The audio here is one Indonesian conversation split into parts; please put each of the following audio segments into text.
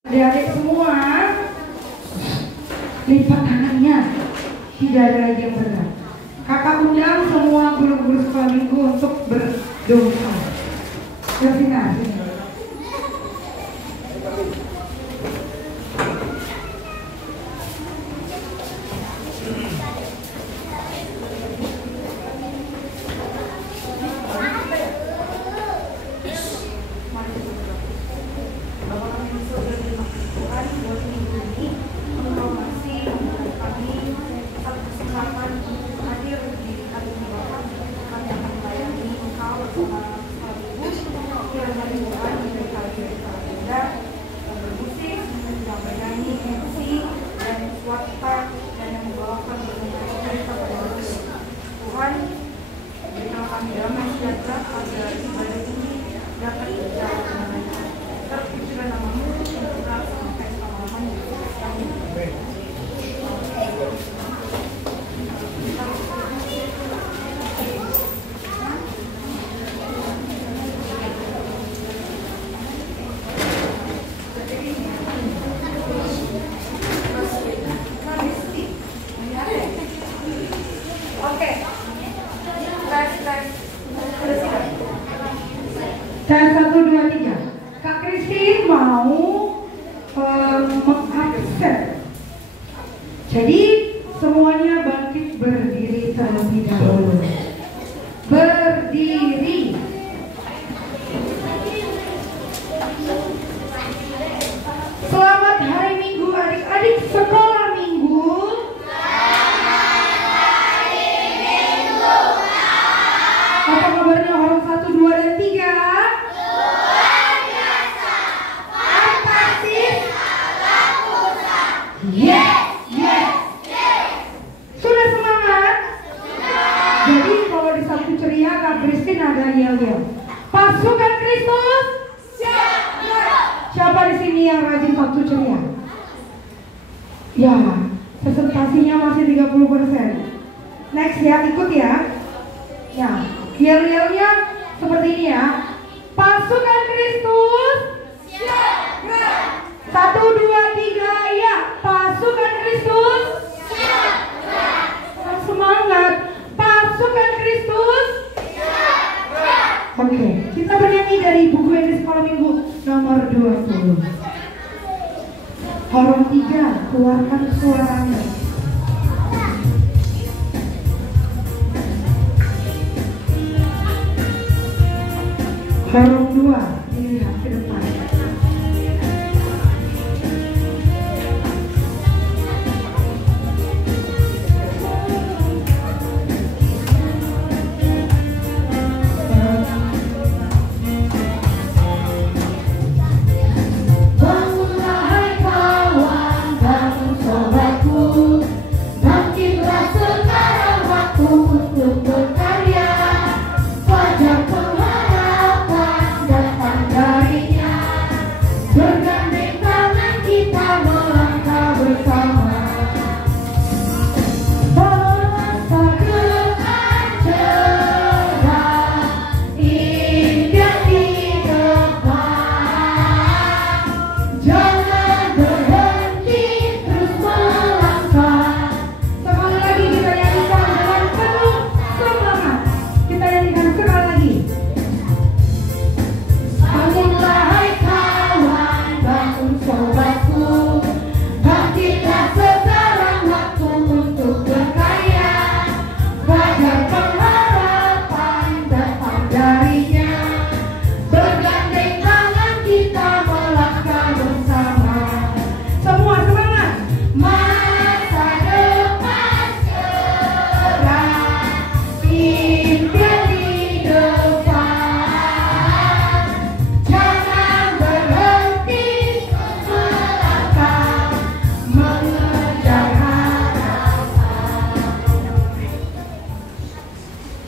Adik-adik semua, lipat tangannya. Tidak ada lagi yang berat. Kakak undang semua guru-guru sekolah minggu untuk berdoa. Silakan. Tes 1, 2, 3. Kak Christine mau mengabsen. Jadi semuanya bangkit berdiri terlebih dahulu. Berdiri. Selamat hari Minggu adik-adik sekolah minggu. Apa kabarnya orang 1, 2, dan 3? Yes, yes, yes. Sudah semangat? Sudah. Jadi kalau di Sabtu ceria Kak Christine ada yel-yel. Pasukan Kristus siap. Siapa di sini yang rajin Sabtu ceria? Ya, presentasinya masih 30%. Next ya, ikut ya. Ya, yel-yelnya seperti ini ya. Pasukan Kristus siap. 1, 2, 3 ya. Pasukan Kristus siap. Semangat. Pasukan Kristus siap. Oke, kita bernyanyi dari buku yang di sekolah minggu nomor 20. Horor 3, keluarkan suaranya. Horor 2, dilihat ke depan.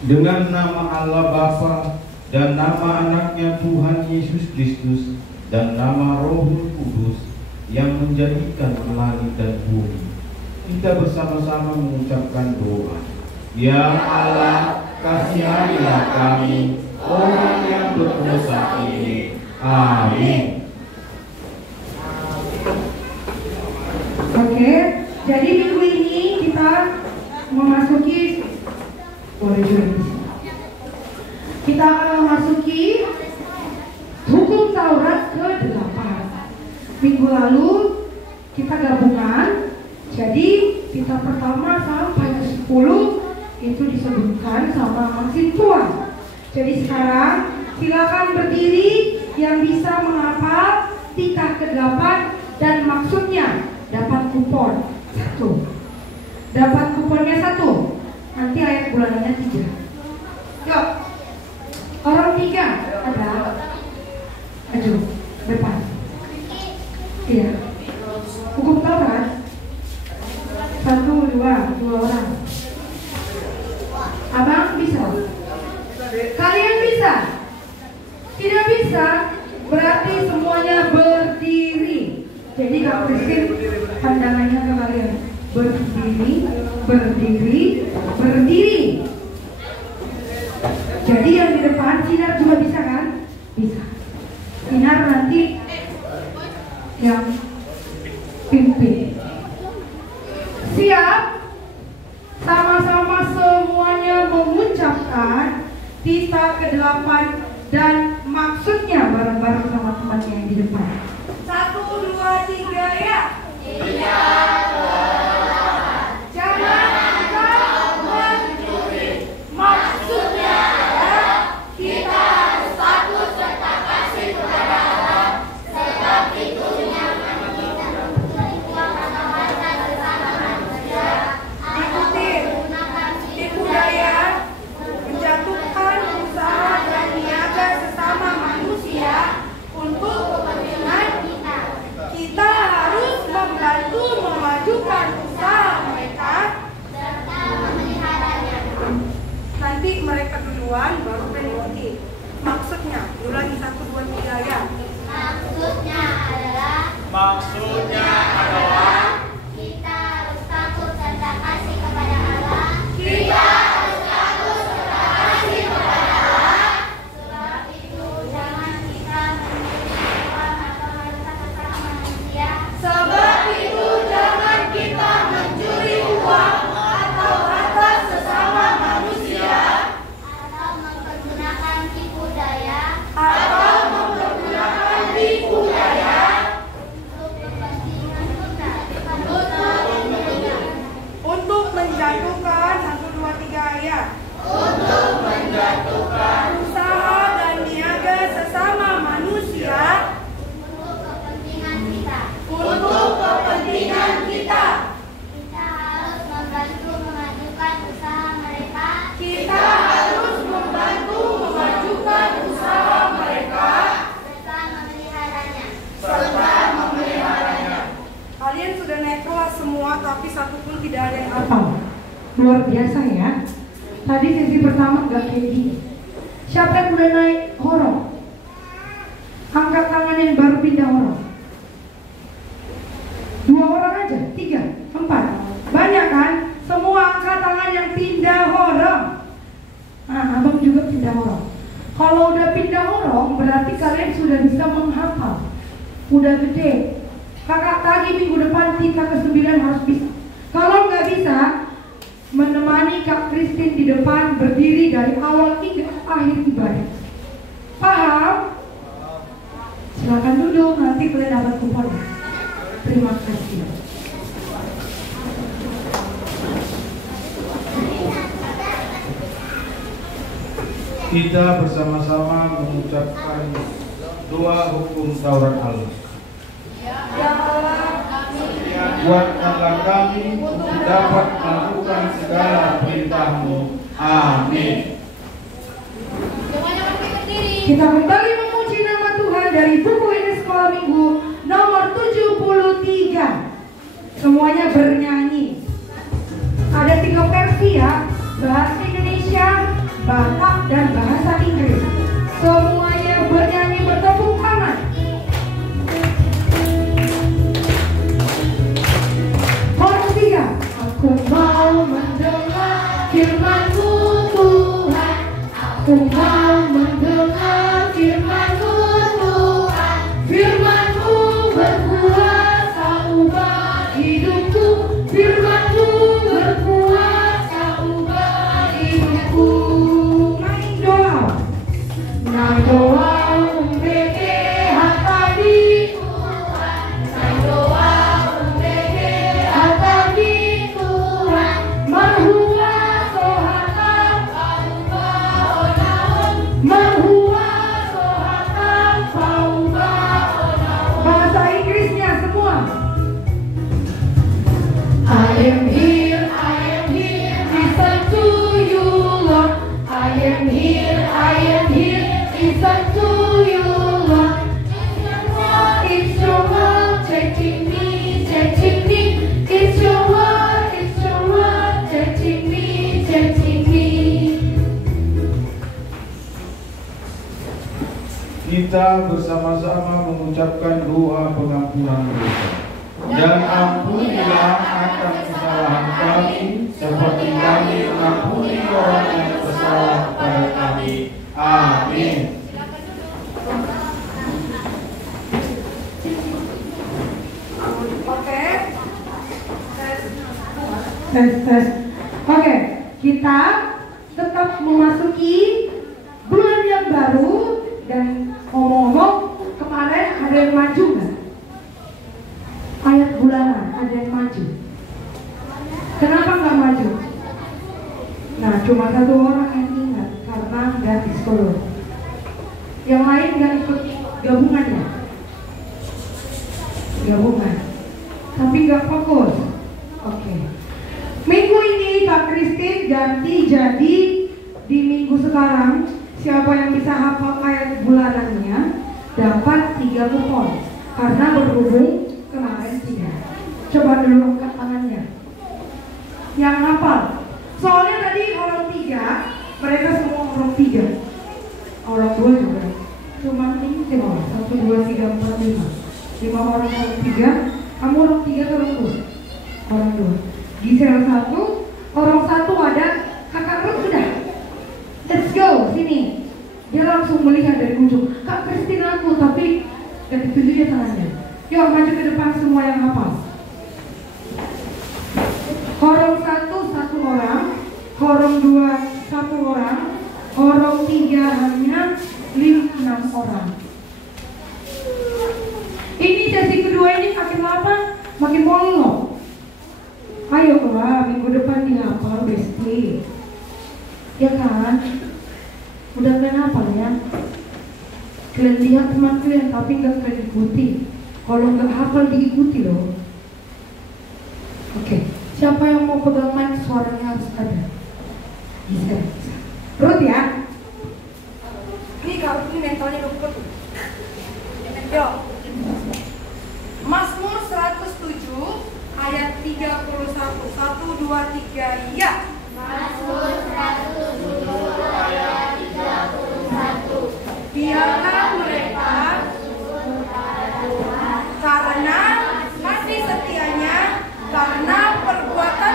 Dengan nama Allah Bapa dan nama anaknya Tuhan Yesus Kristus dan nama Roh Kudus yang menjadikan langit dan bumi, kita bersama-sama mengucapkan doa. Ya Allah, kasihanilah kami, orang yang berdosa ini. Amin. Oke, jadi minggu ini kita memasuki kita akan memasuki hukum Taurat ke-8. Minggu lalu kita gabungan, jadi kita pertama sampai ke 10 itu disebutkan sama maksud Tuhan. Jadi sekarang silakan berdiri yang bisa menghafal titah ke-8 dan maksudnya. Dapat kupon 1. Dapat kuponnya 1. Nanti ayat bulanannya 3. Yuk. Orang 3 ada. Maju depan. Iya. Hukum Taurat 1, 2 orang. Abang bisa? Kalian bisa? Tidak bisa? Berarti semuanya berdiri. Jadi Kak Kristin pandangannya ke kalian berdiri, berdiri, berdiri. Jadi yang di depan Sinar juga bisa kan? Bisa. Sinar nanti yang pimpin. Siap? Sama-sama semuanya mengucapkan titah ke-8 dan maksudnya bareng-bareng sama temannya yang di depan. 1, 2, 3 ya. Jangan kau mencuri. Maksudnya adalah kita harus takut serta kasih kepada Allah, sebab itu nyaman kita mencuri uang atau harta bersama manusia. Ikutin tipu daya, menjatuhkan usaha dan niaga sesama manusia untuk kepentingan kita. Kita harus membantu memajukan usaha mereka serta memeliharanya. Nanti mereka duluan baru mengikuti. Maksudnya, ulangi 1, 2, 3 ya. Maksudnya adalah kita harus takut serta kasih kepada Allah. kita harus takut serta kasih kepada Allah. Sebab itu jangan kita mencuri uang atau harta sesama manusia. Sebab itu jangan kita mencuri uang atau harta sesama manusia Atau mempergunakan tipu daya atau mempergunakan tipu daya untuk kepentingan kita. untuk menjatuhkan 1, 2, 3 ya. Untuk menjatuhkan Usaha dan niaga sesama manusia untuk kepentingan kita. untuk kepentingan kita. Kita harus membantu memajukan usaha mereka Kita harus membantu memajukan usaha mereka serta memeliharanya. serta memeliharanya. Kalian sudah naik kelas semua, tapi satu pun tidak ada yang hafal. Luar biasa ya. Tadi sesi pertama nggak kayak gini. Siapa yang udah naik horor? Angkat tangan yang baru pindah horor. 2 orang aja, 3, 4. Banyak kan? Semua angkat tangan yang pindah horor. Nah, abang juga pindah horor. Kalau udah pindah horor, berarti kalian sudah bisa menghafal. Udah gede. Kakak tadi minggu depan titah ke-9 harus bisa. Kalau nggak bisa, menemani Kak Kristin di depan berdiri dari awal hingga akhir ibadah. Paham? Silakan duduk, nanti kalian dapat kupon. Terima kasih. Kita bersama-sama mengucapkan doa hukum Taurat Allah. Ya Allah, Kuatkanlah kami untuk dapat melakukan segala perintah-Mu. Amin. kita kembali memuji nama Tuhan dari buku ini sekolah minggu nomor 73. Semuanya bernyanyi. Ada 3 versi ya, bahasa Indonesia, Batak, dan bahasa Inggris. Semuanya bernyanyi bertepuk tangan. Chorus 3. Aku mau mendengar firman-Mu Tuhan. Aku mau mendengar firman-Mu Tuhan. Firman-Mu berkuasa Kita bersama-sama mengucapkan doa pengampunan dosa. Dan ampunilah akan kesalahan kami, seperti kami mengampuni orang yang bersalah kepada kami. Amin. Oke. Tes. Oke, kita tetap memasuki bulan yang baru. Dan ngomong-ngomong, kemarin ada yang maju nggak? Ayat bulanan ada yang maju. Kenapa nggak maju? Nah, cuma satu orang yang ingat karena nggak di sekolah. Yang lain nggak ikut gabungan ya? Gabungan, tapi nggak fokus. Oke. Minggu ini Kak Christine ganti jadi di minggu sekarang. Siapa yang bisa hafal ayat bulanannya dapat 3 kupon. Karena berhubung kemarin 3. Coba dulu angkat tangannya. Yang hafal. Soalnya tadi orang 3, mereka semua orang 3. Orang 2 juga. Cuma ini coba 1, 2, 3, 4, 5. 5 orang 3. Kamu orang 3 atau orang 2? Orang 2. Gisel 1, orang 1 ada. Kakak Ruth sudah. Let's go, sini. Dia langsung melihat dari ujung. Kak Christine aku, tapi gak ditunjuk dia tangannya. Yuk maju ke depan semua yang hafal. Korong 1, 1 orang. Korong 2, 1 orang. Korong 3 hanya 6 orang. Ini sesi kedua ini makin lama makin molong. Ayo lah, minggu depan dihafal Besti. Ya kan? Udah kalian hafal ya? Kalian lihat teman kalian tapi nggak kalian ikuti. Kalau nggak hafal diikuti loh. Oke, siapa yang mau pegang mic suaranya harus ada. Bisa. Ruth ya? Ini kalau ini mentalnya udah kuat. Yuk. Mazmur 107 ayat 31. 1, 2, 3 ya. Mazmur 107 ayat 31. Biarlah mereka karena kasih setianya, karena perbuatan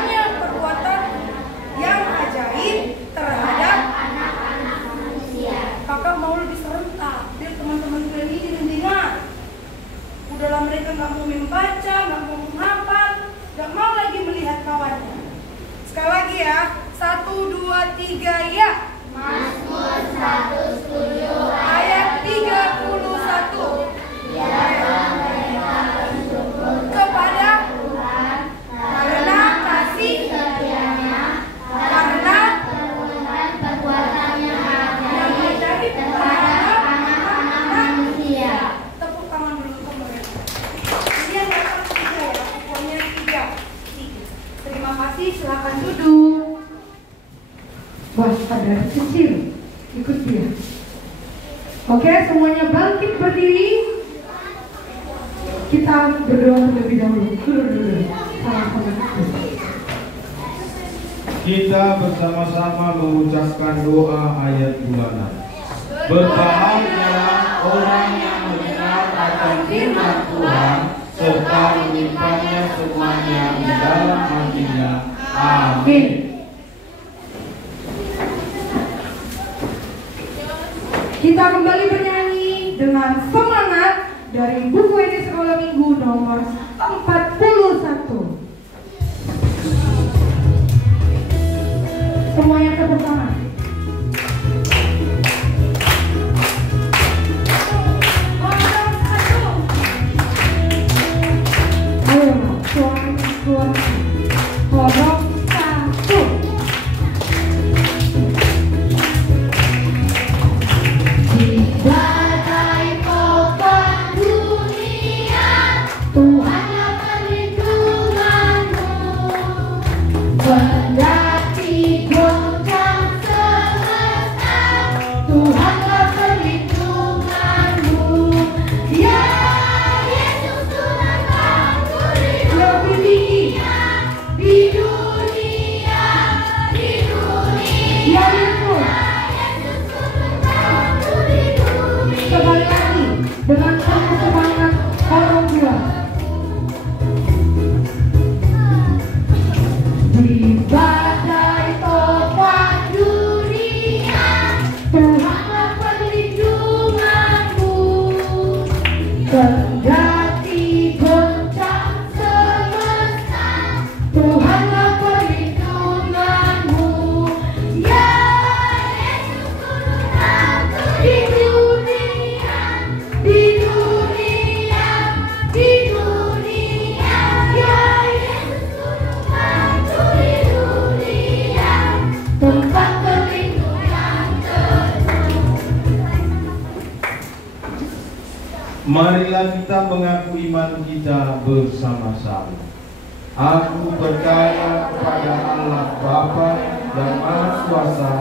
yang ajaib terhadap anak-anak manusia. Kakak mau lebih serentak biar teman-teman kalian ini dengar. Udahlah mereka nggak mau membaca, nggak mau menghafal, nggak mau lagi melihat kawannya. Sekali lagi ya, 1, 2, 3 ya. Mazmur 107 Ayat 31. Biarlah mereka bersyukur Kepada Tuhan karena kasih setianya, karena perbuatan yang yang ajaib ajaib terhadap anak-anak manusia. Tepuk tangan dulu untuk mereka. Ini yang datang 3 ya, pokoknya 3. Terima kasih, silakan duduk. Wah, ada kecil, ikut dia. Oke, semuanya bangkit berdiri. Kita berdoa terlebih dahulu. Dulu. Sama-sama. Kita bersama-sama mengucapkan doa ayat bulanan. Berbahagialah orang yang mendengar akan firman Tuhan serta menyimpannya semuanya di dalam hatinya. Amin. Kita kembali bernyanyi dengan semangat dari buku ini Sekolah Minggu nomor 41. Semuanya tepuk tangan. Ayo, suara. Korong 1. Badai topan dunia, Tuhanlah perlindunganmu. Kendati goncang Marilah kita mengaku iman kita bersama-sama. Aku percaya kepada Allah Bapa yang Maha Kuasa,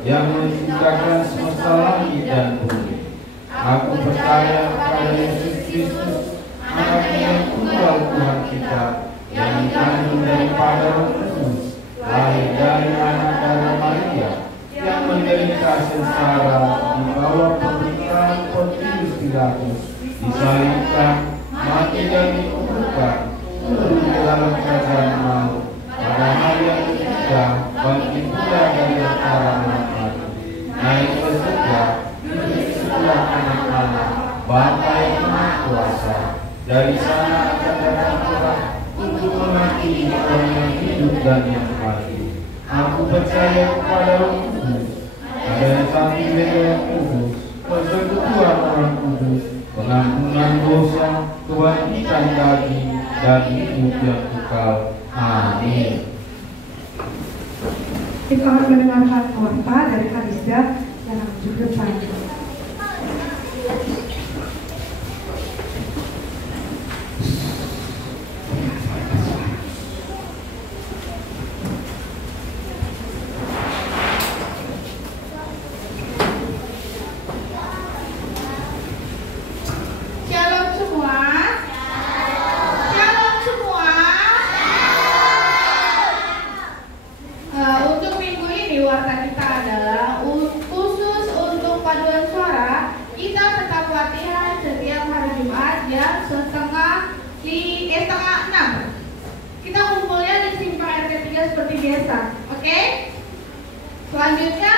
yang menciptakan semesta langit dan bumi. Aku percaya kepada Yesus Kristus, Anaknya yang tunggal Tuhan kita, yang dikandung daripada Roh Kudus, lahir dari anak darah Maria, yang menderita sengsara di bawah pemerintahan Pontius Pilatus, disalibkan, mati dan dikuburkan, turun ke dalam kerajaan maut, pada hari yang ketiga bangkit pula dari antara orang mati, naik ke surga, duduk di sebelah kanan Allah Bapa yang Maha Kuasa. Dari sana akan datang pula untuk menghakimi orang yang hidup dan yang mati. Aku percaya kepada Roh Kudus, ada yang satu gereja yang kudus, persekutuan orang kudus, pengampunan dosa, kebangkitan daging, dan hidup yang kekal. Amin. Kita akan mendengarkan khotbah dari Kadisda yang juga panjang. Selanjutnya,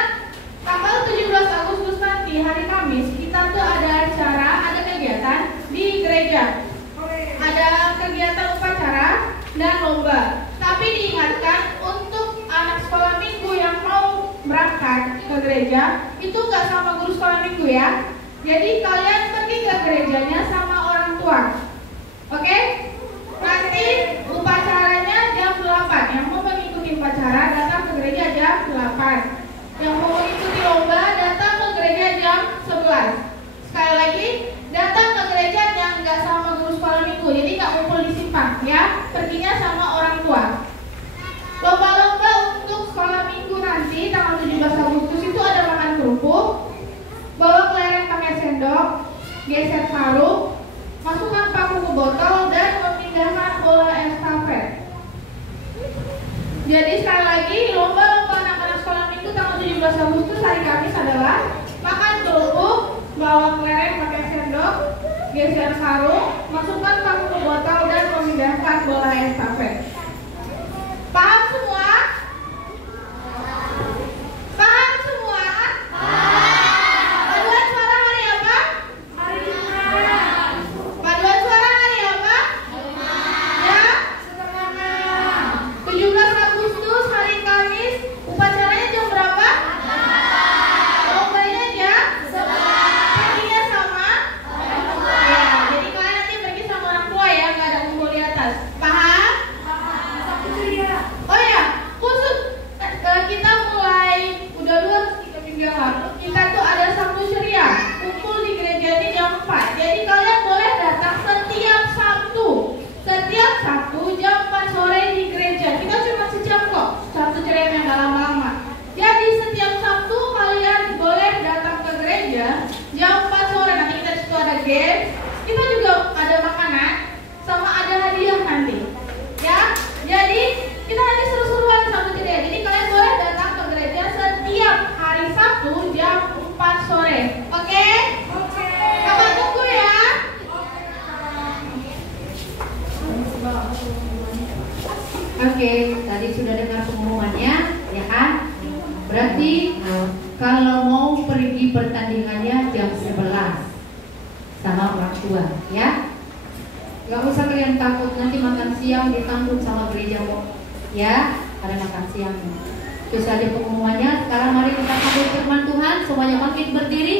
tanggal 17 Agustus nanti, hari Kamis, kita tuh ada acara, ada kegiatan di gereja. Ada kegiatan upacara dan lomba. Tapi diingatkan untuk anak sekolah minggu yang mau berangkat ke gereja, itu nggak sama guru sekolah minggu ya. Jadi kalian pergi ke gerejanya sama orang tua. Oke? Nanti upacaranya jam 8. Yang mau mengikuti upacara datang ke gereja jam 8. Yang mau mengikuti lomba datang ke gereja jam 11. Sekali lagi, datang ke gereja yang nggak sama guru sekolah minggu. Jadi nggak kumpul di simpang ya. Perginya sama orang tua. Lomba-lomba untuk sekolah minggu nanti tanggal 17 Agustus itu ada makan kerupuk, bawa kelereng pakai sendok, geser sarung, masukkan paku ke botol, dan memindahkan bola estafet. Jadi sekali lagi, lomba-lomba anak-anak sekolah minggu tanggal 17 Agustus hari Kamis adalah makan kerupuk, bawa kelereng pakai sendok, geser sarung, masukkan paku ke botol, dan memindahkan bola estafet. Paham semua? Paham semua? Paduan suara hari apa? Hari Jumat. Paduan suara hari apa? Ya? 17 Agustus hari Kamis. Upacaranya jam berapa? Lombanya jam 11. Perginya sama? Ya, jadi kalian nanti pergi sama orang tua ya, nggak ada kumpul di atas. Paham? Oh ya, khusus kita mulai udah 2-3 minggu yang lalu, kita tuh ada Sabtu Ceria, kumpul di gereja ini jam 4. Jadi kalian boleh datang setiap Sabtu jam 4 sore di gereja. Kita cuma sejam kok, Sabtu Ceria yang gak lama-lama. Jadi setiap Sabtu kalian boleh datang ke gereja jam 4 sore. Nanti kita disitu ada game, kita juga ada makanan, sama ada hadiah nanti. Ya, jadi kita nanti seru-seruan Sabtu Ceria. Jadi kalian boleh datang ke gereja setiap hari Sabtu jam 4 sore. Oke? Oke. Kakak tunggu ya. Oke, tadi sudah dengar pengumumannya, ya kan? Berarti kalau mau pergi pertandingannya jam 11 sama orang tua, ya? Gak usah kalian takut nanti makan siang ditanggung sama gereja kok, ya? Ada makan siang. Itu saja pengumumannya. Sekarang mari kita sambut firman Tuhan. Semuanya bangkit berdiri.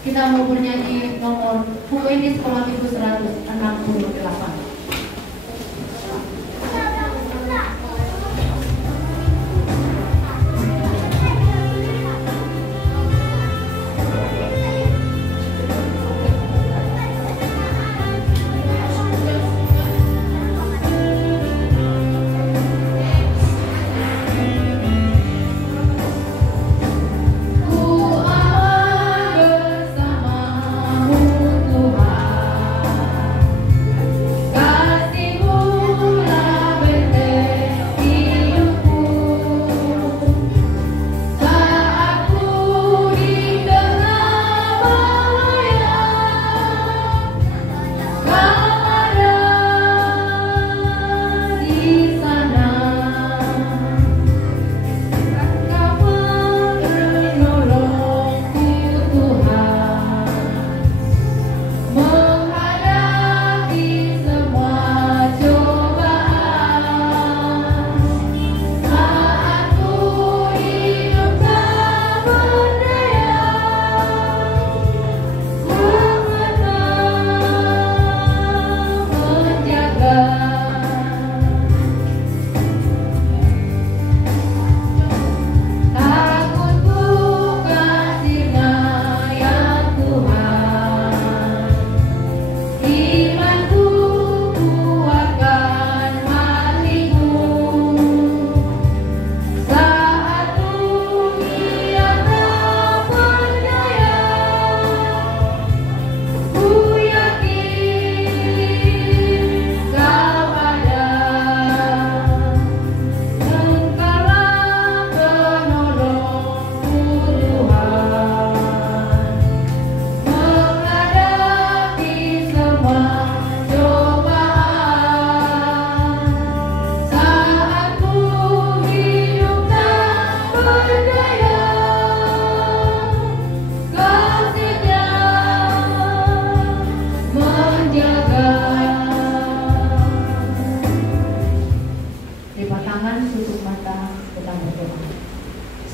Kita mau bernyanyi nomor UNI Sekolah Minggu 168.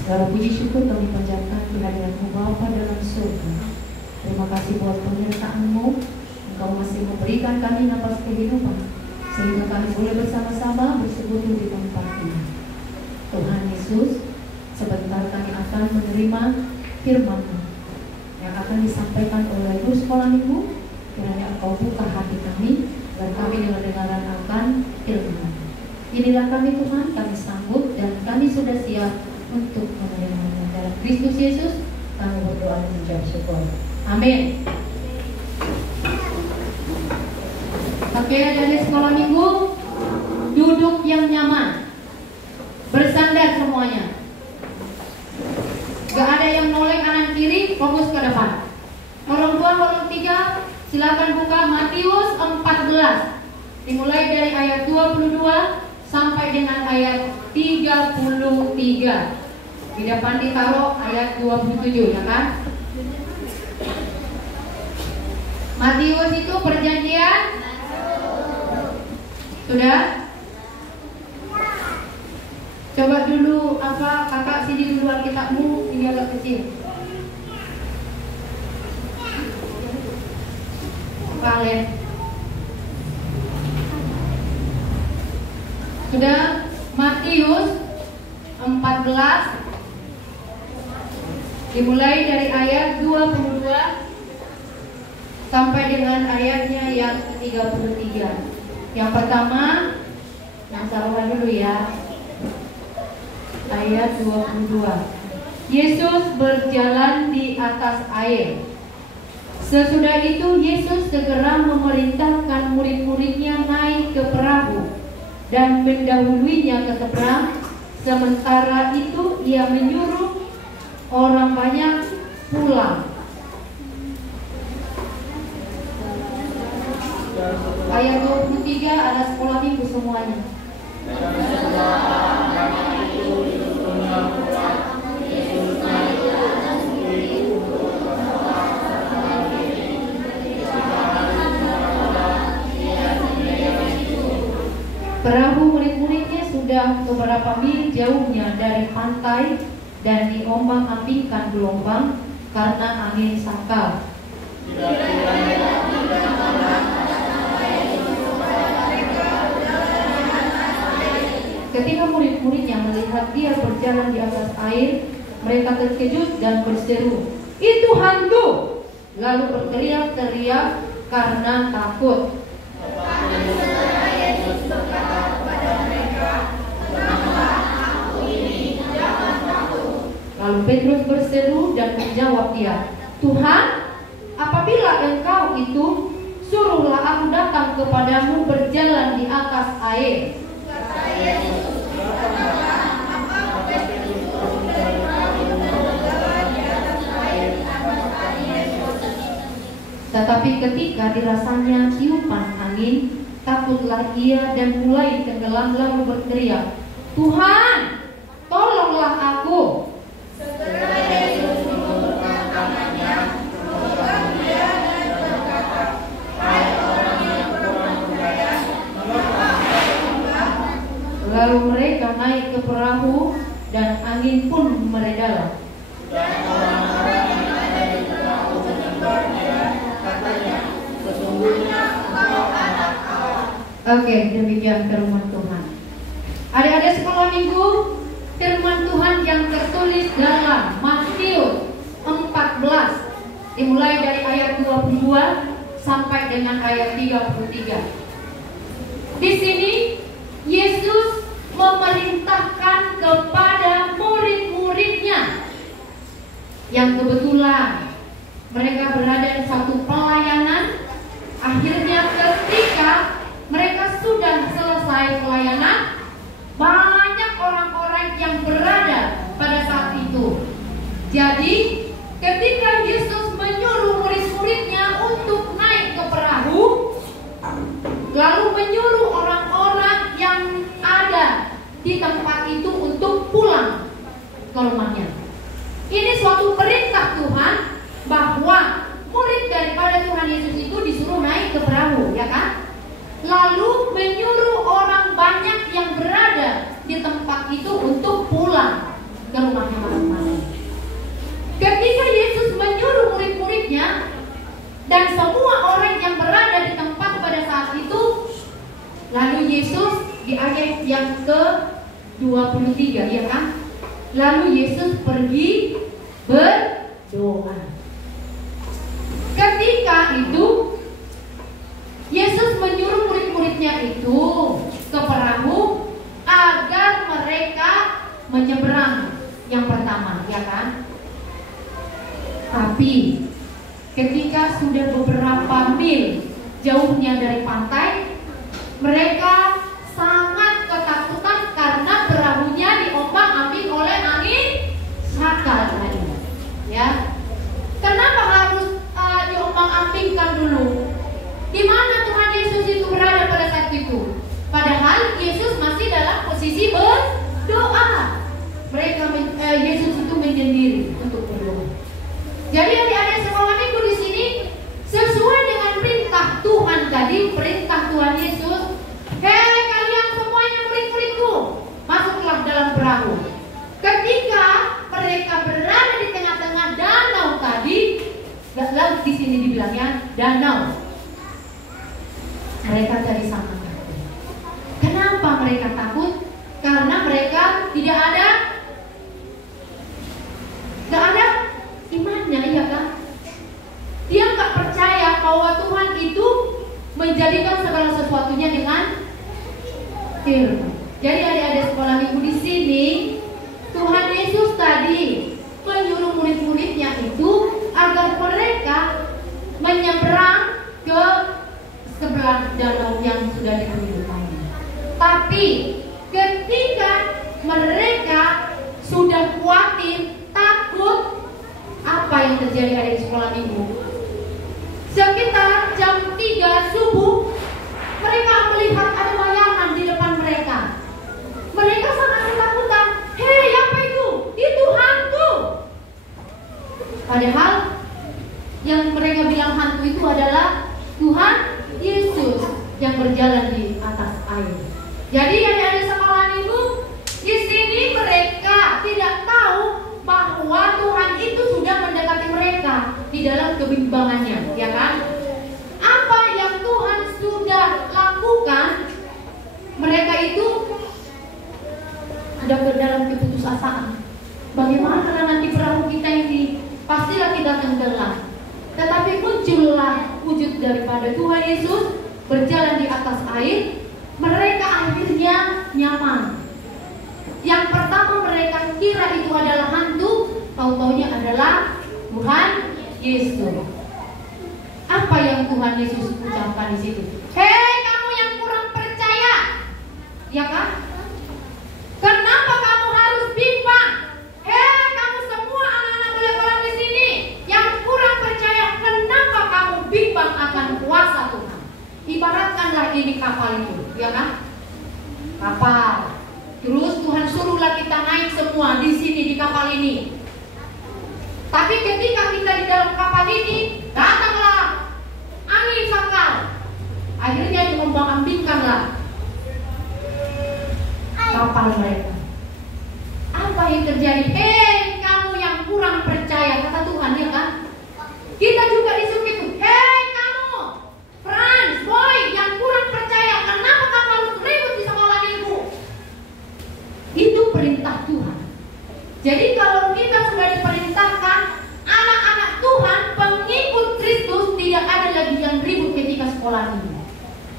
Segala puji syukur kami panjatkan di hadirat-Mu Bapa dalam surga. Terima kasih buat penyertaan-Mu. Engkau masih memberikan kami nafas kehidupan, sehingga kami boleh bersama-sama bersekutu di tempat ini. Tuhan Yesus, sebentar kami akan menerima firman-Mu yang akan disampaikan oleh Guru Sekolah Minggu. Kiranya Engkau buka hati kami dan kami dengar-dengaran akan firman-Mu. Inilah kami Tuhan, kami sambut dan kami sudah siap untuk menerimanya. Dalam Kristus Yesus kami berdoa dan mengucap syukur. Amin. Oke, dari sekolah minggu, duduk yang nyaman, bersandar semuanya. Gak ada yang noleh kanan kiri, fokus ke depan. Orang tua, orang tiga, silakan buka Matius 14. Dimulai dari ayat 22 sampai dengan ayat 33. Di depan ditaruh ayat 27, ya kan? Matius itu perjanjian. Sudah? Coba dulu kakak sini dulu Alkitabmu, ini agak kecil. Kalian sudah? Matius 14 dimulai dari ayat 22 sampai dengan ayatnya yang ke-33. Yang pertama, yang saluran dulu ya. Ayat 22. Yesus berjalan di atas air. Sesudah itu Yesus segera memerintahkan murid-muridnya naik ke perahu dan mendahuluinya ke seberang. Sementara itu ia menyuruh orang banyak pulang. Ayat 23 ada sekolah minggu semuanya. Perahu murid-muridnya sudah beberapa mil jauhnya dari pantai dan diombang-ambingkan gelombang karena angin sakal. Ketika murid-muridnya melihat dia berjalan di atas air, mereka terkejut dan berseru, "Itu hantu!" Lalu berteriak-teriak karena takut. Lalu Petrus berseru dan menjawab dia, "Tuhan, apabila Engkau itu, suruhlah aku datang kepadamu berjalan di atas air." Tetapi ketika dirasanya tiupan angin, takutlah ia dan mulai tenggelam lalu berteriak, "Tuhan, tolonglah aku." Segera Yesus mengulurkan tangannya, memegang dia dan berkata, "Hai orang yang kurang percaya, mengapa engkau bimbang?" Lalu mereka naik ke perahu dan angin pun meredalah. Dan orang-orang yang ada di perahu menegur dia, katanya, "Sesungguhnya engkau anak Allah." Oke, demikian firman Tuhan. Adik-adik sekolah minggu, firman Tuhan yang tertulis dalam Matius 14 dimulai dari ayat 22 sampai dengan ayat 33. Di sini Yesus memerintahkan kepada murid-muridnya yang kebetulan mereka berada di satu pelayanan. Akhirnya ketika mereka sudah selesai pelayanan, banyak orang-orang yang berada pada saat itu. Jadi ketika Yesus menyuruh murid-muridnya untuk naik ke perahu, lalu menyuruh orang-orang yang ada di tempat itu untuk pulang ke rumahnya. Ini suatu perintah Tuhan bahwa murid daripada Tuhan Yesus itu disuruh naik ke perahu, ya kan? Lalu menyuruh orang banyak yang berada di tempat itu untuk pulang ke rumahnya masing-masing. Yesus di ayat yang ke-23 ya kan? Lalu Yesus pergi berdoa. Ketika itu Yesus menyuruh murid-muridnya itu ke perahu agar mereka menyeberang yang pertama, ya kan? Tapi ketika sudah beberapa mil jauhnya dari pantai, mereka sangat ketakutan karena perahunya diombang-ambing oleh angin sakal tadi. Ya, kenapa harus diombang-ambingkan dulu? Di mana Tuhan Yesus itu berada pada saat itu? Padahal Yesus masih dalam posisi berdoa. Yesus itu menyendiri untuk berdoa. Jadi adik-adik sekolah minggu di sini sesuai dengan perintah Tuhan tadi, perintah Tuhan Yesus. Hei kalian semuanya murid-muridku, masuklah dalam perahu. Ketika mereka berada di tengah-tengah danau tadi, laut di sini dibilangnya danau. Mereka jadi sangat takut. Kenapa mereka takut? Karena mereka tidak ada imannya, iya kan? Dia nggak percaya bahwa Tuhan itu menjadikan segala sesuatunya dengan firman. Jadi adik-adik sekolah minggu di sini, Tuhan Yesus tadi menyuruh murid-muridnya itu agar mereka menyeberang ke sebelah danau yang sudah ditunjukkannya. Tapi ketika mereka sudah khawatir, takut, apa yang terjadi ada di sekolah minggu? Sekitar jam 3 subuh, mereka melihat ada bayangan di depan mereka. Mereka sangat ketakutan. Hei, apa itu? Itu hantu. Padahal yang mereka bilang hantu itu adalah Tuhan Yesus yang berjalan di atas air. Jadi adik-adik sekolah minggu di sini mereka tidak tahu bahwa Tuhan itu sudah mendekati mereka di dalam kebimbangannya, ya kan? Apa yang Tuhan sudah lakukan, mereka itu ada ke dalam keputusasaan. Bagaimana nanti perahu kita ini? Pastilah kita tenggelam. Tetapi muncullah wujud daripada Tuhan Yesus berjalan di atas air. Mereka akhirnya nyaman. Yang pertama mereka kira itu adalah hantu, tahu-taunya adalah Tuhan Yesus. Apa yang Tuhan Yesus ucapkan di situ? Hei kamu yang kurang percaya, ya kan? Kenapa kamu harus bimbang? Hei kamu semua anak-anak bola-bola di sini yang kurang percaya, kenapa kamu bimbang akan kuasa Tuhan? Ibaratkanlah ini kapal itu, ya kan? Kapal. Terus Tuhan suruhlah kita naik semua di sini di kapal ini. Tapi ketika kita di dalam kapal ini, datanglah angin sakal. Akhirnya diombang-ambingkanlah kapal mereka. Apa yang terjadi? Hei kamu yang kurang percaya, kata Tuhan, ya kan? Kita juga disuruh itu. Hei kamu, Franz, boy yang kurang percaya, kenapa kamu harus ribut di sekolah minggu? Itu perintah Tuhan. Jadi kalau kita sudah diperintahkan, anak-anak Tuhan, pengikut Kristus, tidak ada lagi yang ribut ketika sekolah minggu.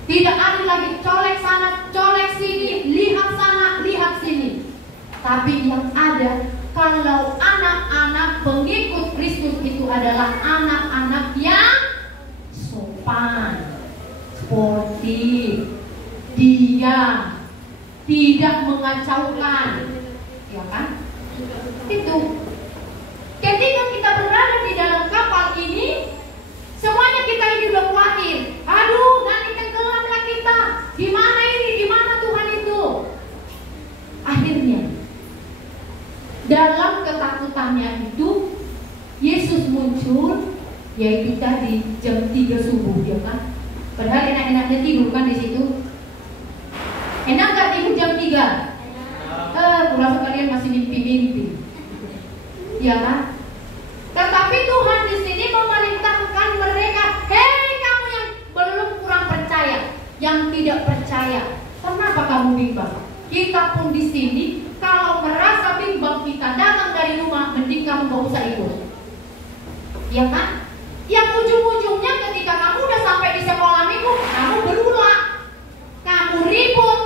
Tidak ada lagi colek sana, colek sini, lihat sana, lihat sini. Tapi yang ada, kalau anak-anak pengikut Kristus itu adalah anak-anak yang sopan, sportif, diam, tidak mengacaukan, ya kan? Itu. Ketika kita berada di dalam kapal ini, semuanya kita ini udah khawatir. Aduh, nanti tenggelamlah kita. Gimana ini? Gimana Tuhan itu? Akhirnya, dalam ketakutannya itu, Yesus muncul, yaitu tadi jam 3 subuh, ya kan? Padahal enak-enaknya tidur kan di situ. Enak gak tidur jam 3? Kurasa kalian masih mimpi-mimpi, ya kan? Tetapi Tuhan di sini memerintahkan mereka, hei kamu yang belum kurang percaya, yang tidak percaya, bimbang. Kita pun di sini kalau merasa bimbang, kita datang dari rumah, mending kamu gak usah ikut. Ya kan? Yang ujung-ujungnya ketika kamu udah sampai di sekolah minggu, kamu berulah, kamu ribut,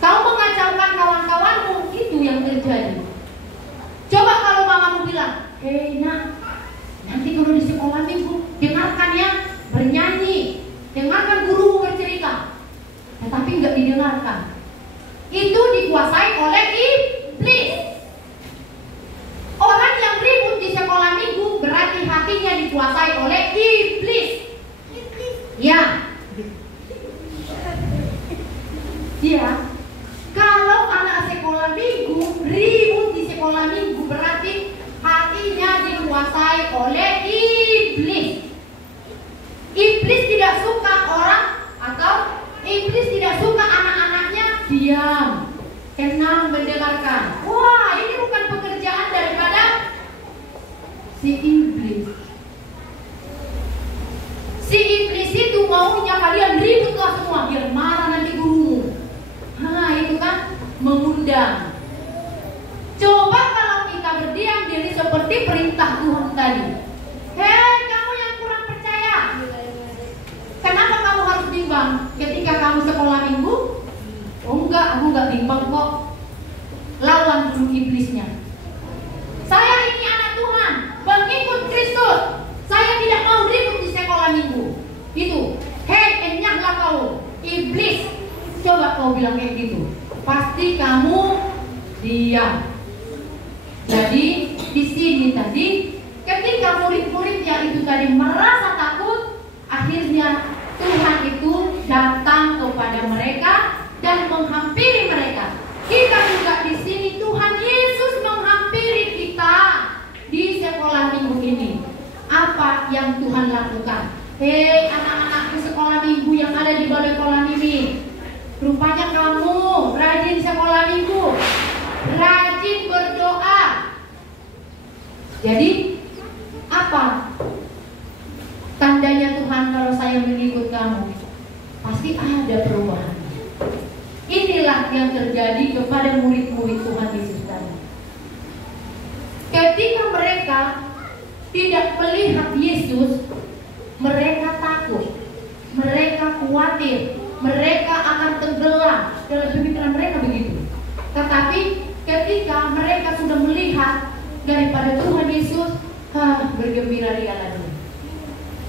kamu mengacaukan kawan-kawanmu. Itu yang terjadi. Coba kalau mamamu bilang, hei nak, nanti kalau di sekolah minggu dengarkan ya bernyanyi, dengarkan gurumu bercerita, tetapi nggak didengarkan. Itu dikuasai oleh iblis. Orang yang ribut di sekolah minggu berarti hatinya dikuasai oleh iblis. Ya. Ya. Kalau anak sekolah minggu ribut di sekolah minggu berarti hatinya dikuasai oleh iblis. Iblis tidak suka orang atau iblis tidak suka anak-anaknya diam, tenang mendengarkan. Wah, ini bukan pekerjaan daripada si iblis. Si iblis itu maunya kalian ributlah semua biar marah nanti gurumu. Itu kan mengundang. Coba kalau kita berdiam diri seperti perintah Tuhan tadi. Hei, kamu yang kurang percaya, kenapa kamu harus bimbang ketika kamu sekolah minggu? Oh enggak, aku enggak bimbang kok. Lawan dulu iblisnya. Saya ini anak Tuhan, pengikut Kristus. Saya tidak mau ribut di sekolah minggu. Itu. Hei, enyahlah kau, iblis. Coba kau bilang kayak gitu, pasti kamu diam. Jadi di sini tadi, ketika murid-muridnya itu tadi merasa takut, akhirnya Tuhan itu datang kepada mereka dan menghampiri mereka. Kita juga di sini Tuhan Yesus menghampiri kita di sekolah minggu ini. Apa yang Tuhan lakukan? Hei anak-anakku sekolah minggu yang ada di balai kolam ini, rupanya kamu rajin sekolah minggu, rajin berdoa. Jadi apa tandanya Tuhan kalau saya mengikut kamu? Pasti ada perubahan. Inilah yang terjadi kepada murid-murid Tuhan Yesus tadi. Ketika mereka tidak melihat Yesus, mereka takut, mereka khawatir, mereka akan tenggelam. Dalam pemikiran mereka begitu. Tetapi ketika mereka sudah melihat daripada Tuhan Yesus, bergembira dia lagi.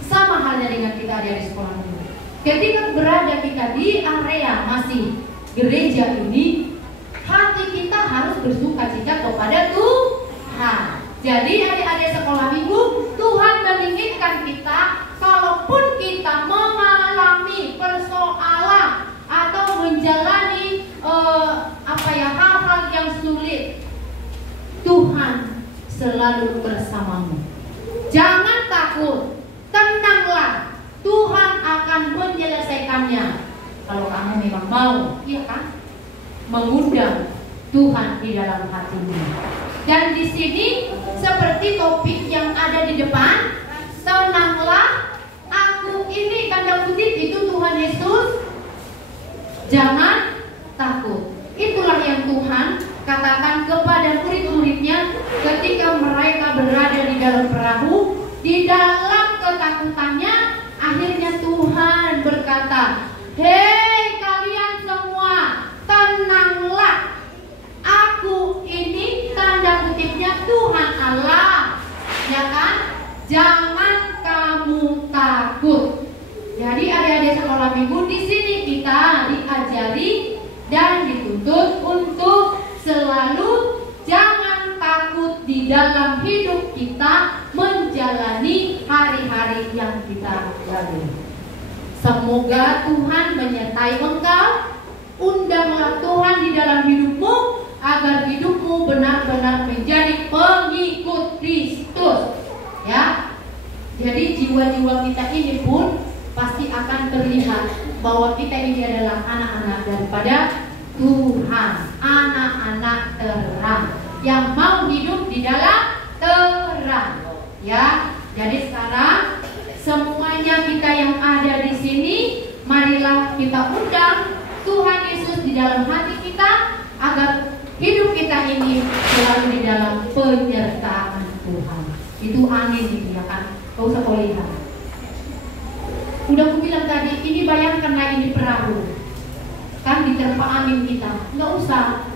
Sama halnya dengan kita ada di sekolah minggu. Ketika berada kita di area masih gereja ini, hati kita harus bersukacita kepada Tuhan. Jadi adik-adik sekolah minggu, Tuhan menginginkan kita, kalaupun kita mengalami persoalan atau menjalani hal-hal yang sulit, Tuhan selalu bersamamu. Jangan takut, tenanglah, Tuhan akan menyelesaikannya. Kalau kamu memang mau, iya kan? Mengundang Tuhan di dalam hatimu. Dan di sini seperti topik yang ada di depan, tenanglah, aku ini tanda kutip itu Tuhan Yesus. Jangan takut. Itulah yang Tuhan katakan kepada murid-muridnya ketika mereka berada di dalam perahu, di dalam ketakutannya. Akhirnya Tuhan berkata, hei kalian semua, tenanglah. Aku ini tanda kutipnya Tuhan Allah, ya kan? Jangan kamu takut. Jadi adik-adik sekolah minggu di sini kita diajari dan dituntut untuk selalu jangan takut di dalam hidup kita menjalani hari-hari yang kita lalui. Semoga Tuhan menyertai engkau. Undanglah Tuhan di dalam hidupmu agar hidupmu benar-benar menjadi pengikut Kristus. Ya. Jadi jiwa-jiwa kita ini pun pasti akan terlihat bahwa kita ini adalah anak-anak daripada Tuhan, anak-anak terang yang mau hidup di dalam terang. Ya. Jadi sekarang semuanya kita yang ada di sini, marilah kita undang Tuhan Yesus di dalam hati kita, agar hidup kita ini selalu di dalam penyertaan Tuhan. Itu angin itu ya kan, gak usah kau lihat. Udah aku bilang tadi, ini bayangkanlah ini perahu, kan diterpa angin kita, nggak usah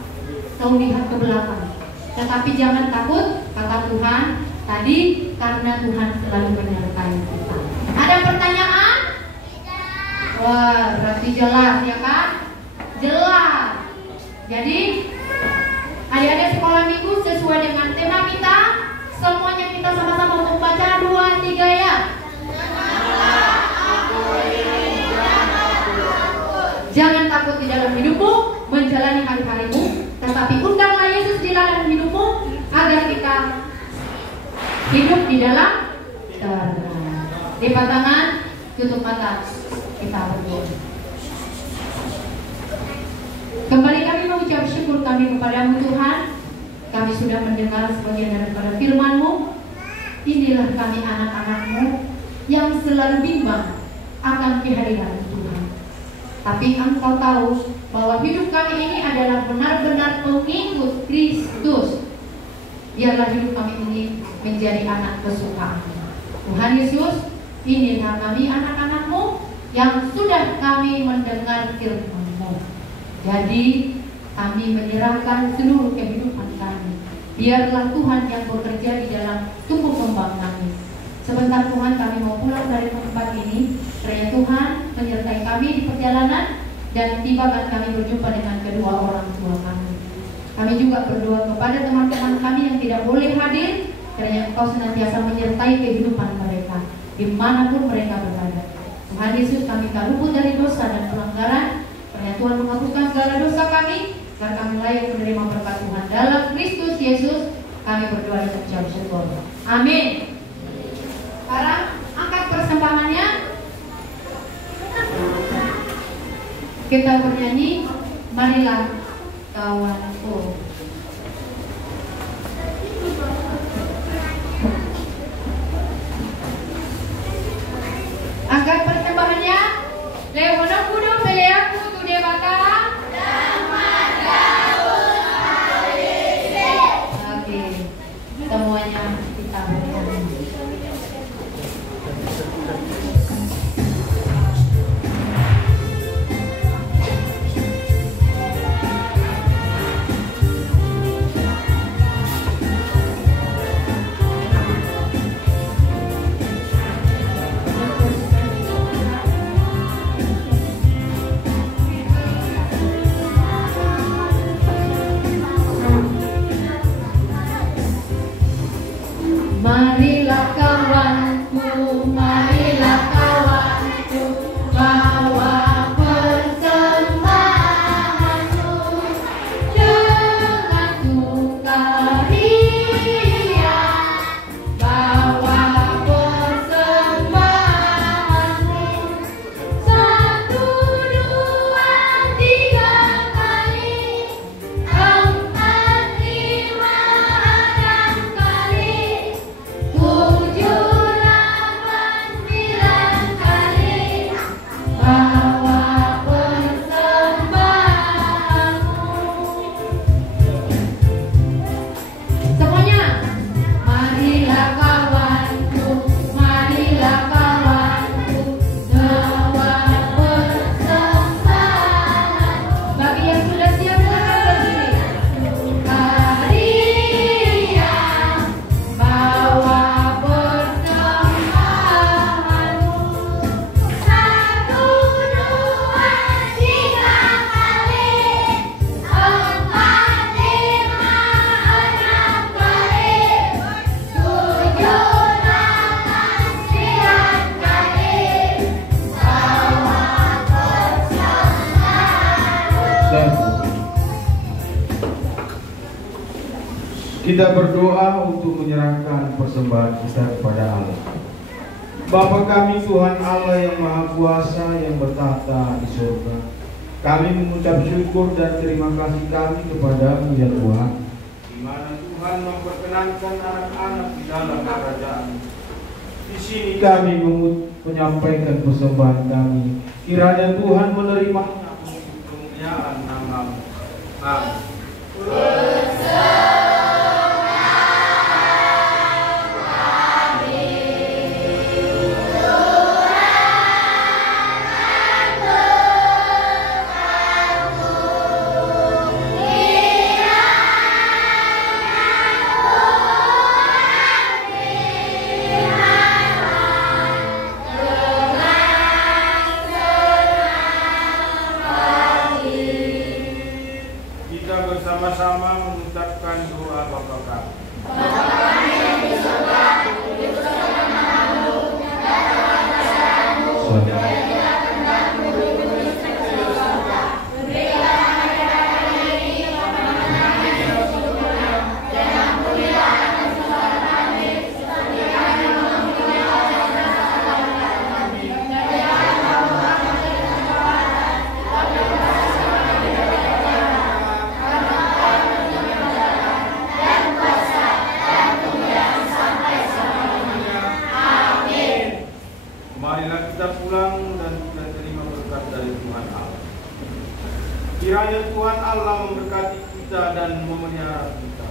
kau lihat ke belakang. Tetapi jangan takut, kata Tuhan tadi, karena Tuhan selalu menyertai kita. Ada pertanyaan? Wah, berarti jelas ya kan? Jelas. Jadi adik-adik sekolah minggu sesuai dengan tema kita, semuanya kita sama-sama untuk baca 2, 3 ya. Jangan takut di dalam hidupmu, menjalani hari-harimu, tetapi undanglah Yesus di dalam hidupmu agar kita hidup di dalam terang. Lipat tangan, tutup mata, kita berdoa. Kembali kami mengucap syukur kami kepadamu Tuhan. Kami sudah mendengar sebagian daripada firman-Mu. Inilah kami anak-anak-Mu yang selalu bimbang akan kehadiran Tuhan. Tapi Engkau tahu bahwa hidup kami ini adalah benar-benar pengikut Kristus. Biarlah hidup kami ini menjadi anak kesukaan Tuhan Yesus. Inilah kami anak-anak-Mu yang sudah kami mendengar firman-Mu. Jadi kami menyerahkan seluruh kehidupan kami. Biarlah Tuhan yang bekerja di dalam tumbuh kembang kami. Sebentar Tuhan kami mau pulang dari tempat ini. Kiranya Tuhan menyertai kami di perjalanan dan tibakan kami berjumpa dengan kedua orang tua kami. Kami juga berdoa kepada teman-teman kami yang tidak boleh hadir. Kiranya Engkau senantiasa menyertai kehidupan mereka dimanapun mereka berada. Tuhan Yesus, kami tak luput dari dosa dan pelanggaran. Kiranya Tuhan menghapuskan segala dosa kami, agar kami layak menerima berkat Tuhan dalam Kristus Yesus. Kami berdoa dan ucap syukur. Amin. Sekarang angkat persembahannya. Kita bernyanyi, marilah kawanku. Angkat persembahannya. Lehono kudo peleaku tu dewata. Oke, semuanya kita bernyanyi. Marilah kawanku, marilah kawanku, bawa persembahanmu dengan sukaria. Bawa persembahanmu 1, 2, 3 kali, 4, 5, 6 kali. 7, 8, 9 kali, bawa persembahanmu. Semuanya, marilah kawanku, marilah kawanku, bawa persembahan. Bagi yang sudah siap silakan berdiri. Karia, bawa persembahanmu 1, 2, 3 kali, 4, 5, 6 kali, 7, 8, 9 kali, bawa persembahanmu. Kita berdoa untuk menyerahkan persembahan kita kepada Allah. Bapa kami Tuhan Allah yang Maha Kuasa yang bertahta di surga, kami mengucap syukur dan terima kasih kami kepada-Mu ya Tuhan, di mana Tuhan memperkenankan anak-anak di dalam kerajaan. Di sini kami menyampaikan persembahan kami. Kiranya Tuhan menerimanya untuk kemuliaan nama-Mu. Amin. Bersama-sama mengucapkan doa Bapa kami. Marilah kita pulang dan kita terima berkat dari Tuhan Allah. Kiranya Tuhan Allah memberkati kita dan memelihara kita.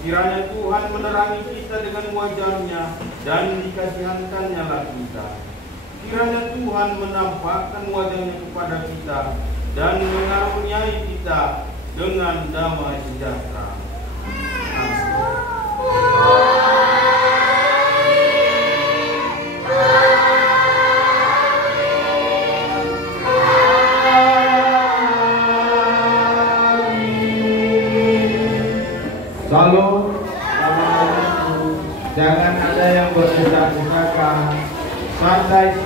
Kiranya Tuhan menerangi kita dengan wajah-Nya dan dikasihankan-Nya lah kita. Kiranya Tuhan menampakkan wajah-Nya kepada kita dan mengaruniai kita dengan damai sejahtera. Salam, jangan ada yang berdesak-desakan, santai